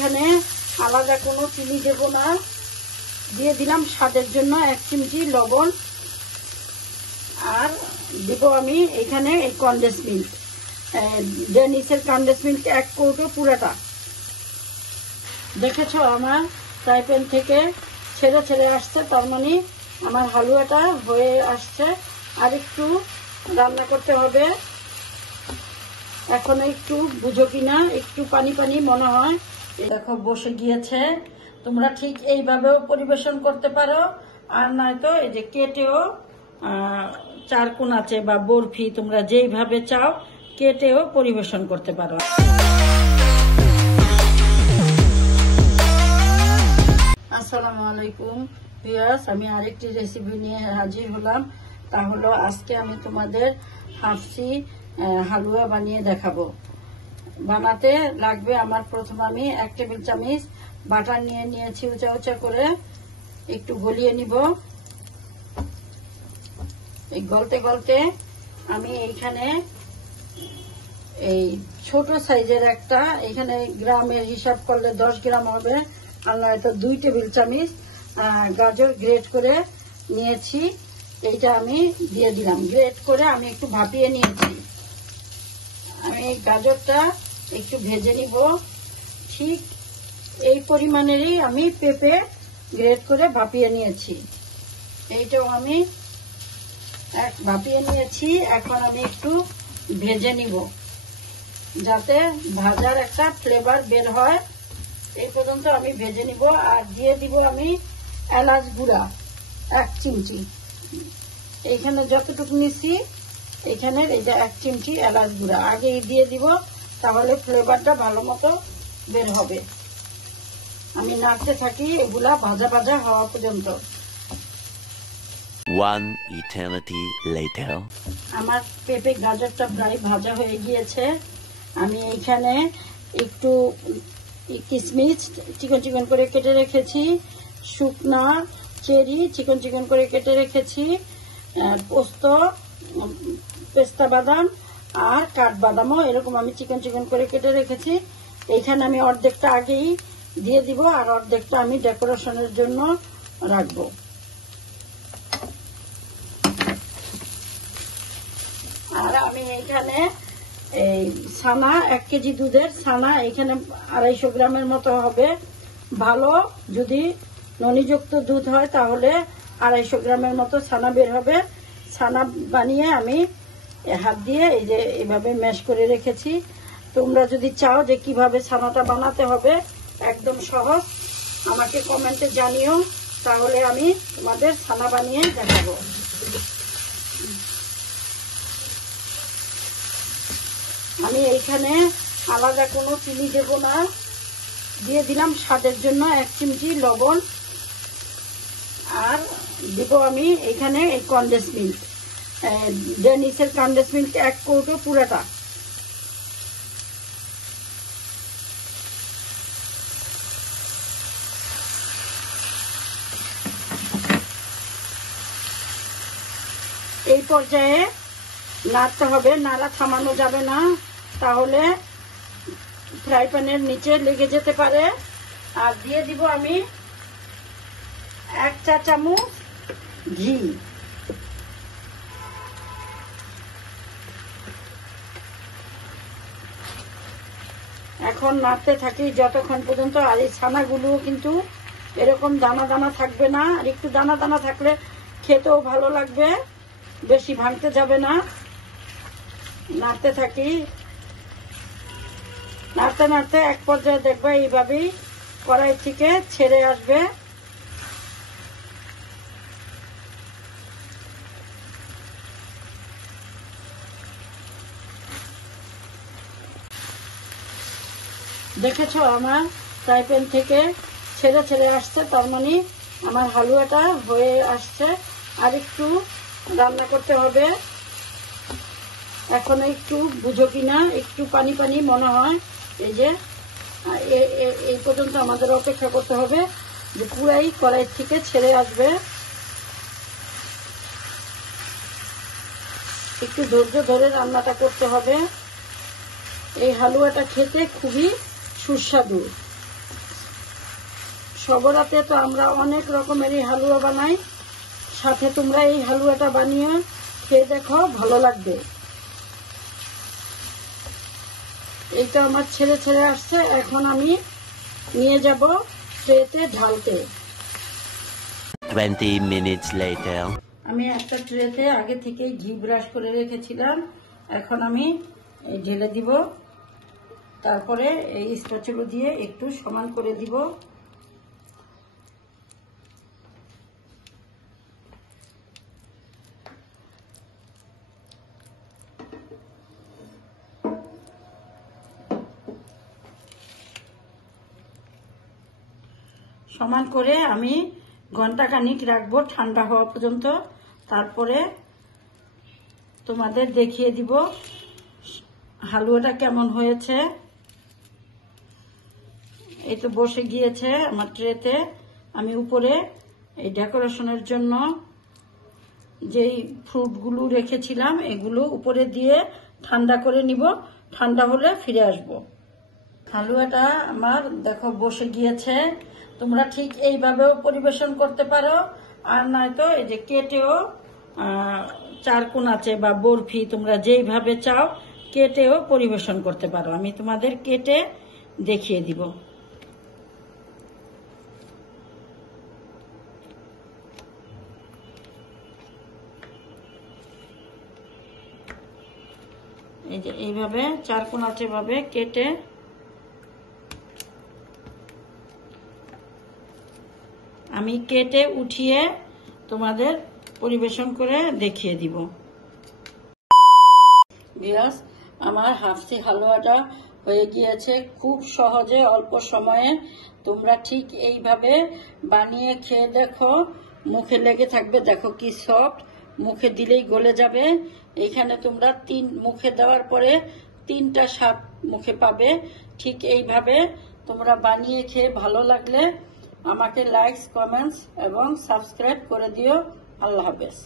এইখানে আলাদা কোনো চিনি দেব না, দিয়ে দিলাম স্বাদের জন্য 1 চিমটি লবণ। আর দিব আমি এইখানে এই কনডেন্স মিল্ক, ডেনিসের কনডেন্স মিল্ক 1 কৌটো পুরাটা। দেখেছো আমার ফ্রাই প্যান থেকে ছেড়ে ছেড়ে আসছে, তার মানে আমার হালুয়াটা হয়ে আসছে। আর একটু রান্না করতে হবে, এখন একটু বুঝো কিনা, একটু পানি পানি মনে হয়। দেখো বসে গিয়েছে। তোমরা ঠিক এইভাবেও পরিবেশন করতে পারো, আর নয়তো এই যে কেটেও চারকোন আছে বা বরফি, তোমরা যেইভাবে চাও কেটেও পরিবেশন করতে পারো। আসসালামু আলাইকুম ভিউয়ার্স, আমি আরেকটি রেসিপি নিয়ে হাজির হলাম। তা হলো আজকে আমি তোমাদের হাফসি হালুয়া বানিয়ে দেখাবো। বানাতে লাগবে আমার, প্রথমে আমি 1 টেবিল চামচ বাটার নিয়ে নিয়েছি, উঁচা উঁচা করে একটু গলিয়ে নিব। এই গলতে গলতে আমি এইখানে এই ছোট সাইজের একটা, এখানে গ্রামের হিসাব করলে 10 গ্রাম হবে, আর নয়তো 2 টেবিল চামচ গাজর গ্রেট করে নিয়েছি। এইটা আমি দিয়ে দিলাম। গ্রেট করে আমি একটু ভাপিয়ে নিয়েছি। আমি এই গাজরটা একটু ভেজে নিব। ঠিক এই পরিমাণেরই আমি পেঁপে গ্রেট করে ভাপিয়ে নিয়েছি। এইটাও আমি ভাপিয়ে নিয়েছি। এখন আমি একটু ভেজে নিব যাতে ভাজার একটা ফ্লেভার বের হয়। এই পর্যন্ত আমি ভেজে নিব। আর দিয়ে দিব আমি এলাচ গুঁড়া 1 চিমটি। এইখানে যতটুকু নিচ্ছি এখানে এই যে 1 চিমটি এলাচ গুঁড়া আগে দিয়ে দিব, তাহলে ফ্লেভারটা ভালো মতো বের হবে। আমি নাড়তে থাকি এগুলা ভাজা ভাজা হওয়া পর্যন্ত। One eternity later. আমার পেঁপে গাজরটা প্রায় ভাজা হয়ে গিয়েছে। আমি এইখানে একটু কিশমিশ চিকন চিকন করে কেটে রেখেছি, শুকনা চেরি চিকন চিকন করে কেটে রেখেছি, পোস্ত, পেস্তা বাদাম আর কাঠবাদামও এরকম আমি চিকন চিকন করে কেটে রেখেছি। এইখানে আমি অর্ধেকটা আগেই দিয়ে দিব, আর অর্ধেকটা আমি ডেকোরেশনের জন্য রাখবো। আর আমি এইখানে এই ছানা 1 কেজি দুধের ছানা, এইখানে 250 গ্রামের মতো হবে। ভালো যদি ননিযুক্ত দুধ হয় তাহলে 250 গ্রামের মতো ছানা বের হবে। ছানা বানিয়ে আমি হাত দিয়ে এই যে এইভাবে ম্যাশ করে রেখেছি। তোমরা যদি চাও যে কিভাবে ছানাটা বানাতে হবে, একদম সহজ, আমাকে কমেন্টে জানিও, তাহলে আমি তোমাদের ছানা বানিয়ে দেখাবো। আমি এইখানে আলাদা কোনো চিনি দেব না, দিয়ে দিলাম স্বাদের জন্য 1 চিমটি লবণ। আর দিব আমি এইখানে এই কনডেন্স মিল্ক, ডেনিসের কনডেন্স মিল্ক 1 কৌটো পুরাটা। এই পর্যায়ে নাড়তে হবে, নাড়া থামানো যাবে না, তাহলে ফ্রাই প্যানের নিচে লেগে যেতে পারে। আর দিয়ে দিব আমি 1 চা চামচ ঘি। এখন নাড়তে থাকি যতক্ষণ পর্যন্ত। আর এই ছানাগুলো কিন্তু এরকম দানা দানা থাকবে না, আর একটু দানা দানা থাকলে খেতেও ভালো লাগবে, বেশি ভাঙতে যাবে না। নাড়তে থাকি, নাড়তে নাড়তে এক পর্যায়ে দেখবে এইভাবেই কড়াই থেকে ছেড়ে আসবে। দেখেছো আমার ফ্রাই প্যান থেকে ছেড়ে ছেড়ে আসছে, তার মানে আমার হালুয়াটা হয়ে আসছে। আর একটু রান্না করতে হবে। এখন একটু বুঝো কিনা, একটু পানি পানি মনে হয়। এই যে এই পর্যন্ত আমাদের অপেক্ষা করতে হবে যে পুরাই কড়াই থেকে ছেড়ে আসবে। একটু ধৈর্য ধরে রান্নাটা করতে হবে। এই হালুয়াটা খেতে খুবই সুস্বাদু। সবরাতে তো আমরা অনেক রকমেরই হালুয়া বানাই, সাথে তোমরা এই হালুয়াটা বানিয়ে খেয়ে দেখো, ভালো লাগবে। এটা আমার ছেড়ে ছেড়ে আসছে, এখন আমি নিয়ে যাব ট্রেতে ঢালতে। 20 minutes later. আমি একটা ট্রেতে আগে থেকে ঘি ব্রাশ করে রেখেছিলাম, এখন আমি ঢেলে দিব। তারপরে এই স্প্যাচুলা দিয়ে একটু সমান করে দিব। সমান করে আমি ঘন্টাখানিক রাখবো ঠান্ডা হওয়া পর্যন্ত। তারপরে তোমাদের দেখিয়ে দিব হালুয়াটা কেমন হয়েছে। এই তো বসে গিয়েছে আমার ট্রেতে। আমি উপরে এই ডেকোরেশনের জন্য যেই ফ্রুটগুলো রেখেছিলাম এগুলো উপরে দিয়ে ঠান্ডা করে নিব, ঠান্ডা হলে ফিরে আসব। হালুয়াটা আমার দেখো বসে গিয়েছে। তোমরা ঠিক এইভাবেও পরিবেশন করতে পারো, আর নয়তো এই যে কেটেও চারকোনাচে বা বরফি তোমরা যেইভাবে চাও কেটেও পরিবেশন করতে পারো। আমি তোমাদের কেটে দেখিয়ে দিব। এই যে এইভাবে চারকোনাচে ভাবে কেটে আমি কেটে উঠিয়ে তোমাদের পরিবেশন করে দেখিয়ে দিব। বিয়াস, আমার হাফসি হালুয়াটা হয়ে গিয়েছে খুব সহজে, অল্প সময়ে। তোমরা ঠিক এইভাবে বানিয়ে খেয়ে দেখো, মুখে লেগে থাকবে। দেখো কি সফট, মুখে দিলেই গলে যাবে। এখানে তোমরা মুখে দেওয়ার পরে 3টা স্বাদ মুখে পাবে। ঠিক এইভাবে তোমরা বানিয়ে খেয়ে ভালো লাগলে আমাকে লাইক, কমেন্টস এবং সাবস্ক্রাইব করে দিও। আল্লাহ হাফেজ।